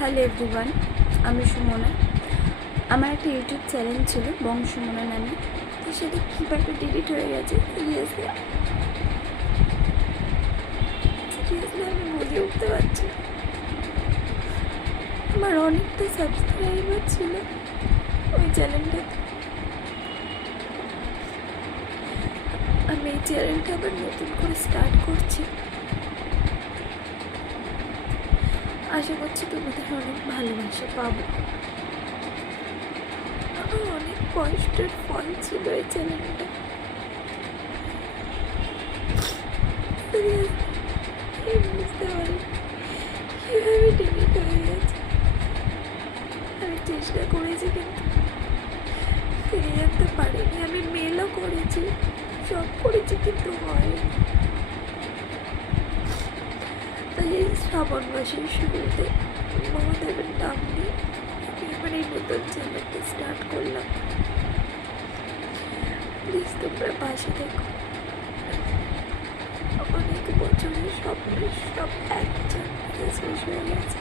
Hello everyone, আমি সুমনা। আমার একটা ইউটিউব চ্যানেল ছিল বংশুমনা নামে, তো সেটা কীভাবে ডিলিট হয়ে গেছে সিরিয়াসলি আমি বুঝে উঠতে পারছি। আমার অনেকটা সাবস্ক্রাইবার ছিল ওই চ্যানেলটাতে। আমি এই চ্যানেলটা আবার নতুন করে স্টার্ট করছি। আশা করছি তোমাদের অনেক ভালোবাসা পাবো। আমার অনেক কষ্টের ফল ছিল এই চ্যানেলটা। বুঝতে পারি কীভাবে ডিলিট হয়ে গেছে। আমি চেষ্টা করেছি কিন্তু ফিরে যেতে পারিনি। আমি মেলও করেছি, সব করেছি, কিন্তু হয়নি। তাই এই শ্রাবণ মাসের শুরুতে মহাদেবের নাম নিয়ে আমি এবার এই নতুন চ্যানেলটা স্টার্ট করলাম। প্লিজ তোমরা পাশে দেখো। অনেক বছরের স্বপ্ন সব এক শেষ হয়ে গেছে।